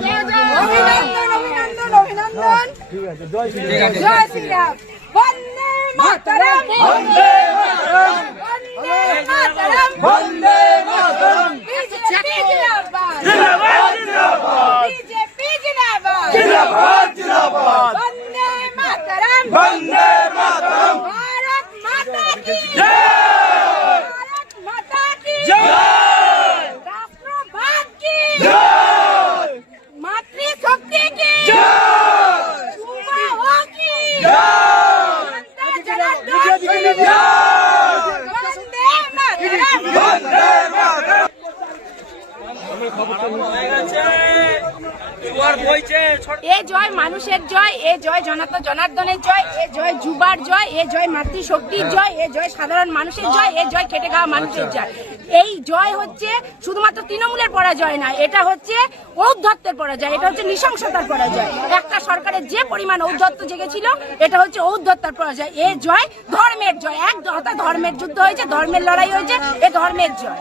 অভিনন্দন অভিনন্দন। জয় শ্রীরাম। বন্দে মাতরম। বন্দে মাতরম। বন্দে মাতরম। বন্দে মাতরম। বিজেপি জিন্দাবাদ। জিন্দাবাদ জিন্দাবাদ। বিজেপি জিন্দাবাদ। জিন্দাবাদ জিন্দাবাদ। বন্দে মাতরম। বন্দে মাতরম। ভারত মাতা কি জয়। ভারত মাতা কি জয়। রাষ্ট্রবাদ কি জয়। মাতৃশক্তি কি জয়। যুবা কি জয়। মাতা জনার্দন কি জয়। বন্দে মাতরম। বন্দে মাতরম। এ জয় মানুষের জয়, এ জয় জনার্দনের জয়, এ জয় যুবার জয়, এ জয় মাতৃশক্তির জয়, এ জয় সাধারণ মানুষের জয়, এ জয় খেটে খাওয়া মানুষের জয়। এই জয় হচ্ছে শুধুমাত্র তৃণমূলের পরাজয় না, এটা হচ্ছে ঔদ্ধত্যের পরাজয়, এটা হচ্ছে নৃশংসতার পরাজয়। একটা সরকারের যে পরিমাণ ঔদ্ধত্য জেগেছিল, এটা হচ্ছে ঔদ্ধত্যের পরাজয়। এ জয় ধর্মের জয়, এক ধর্মের যুদ্ধ হয়েছে, ধর্মের লড়াই হয়েছে, এ ধর্মের জয়।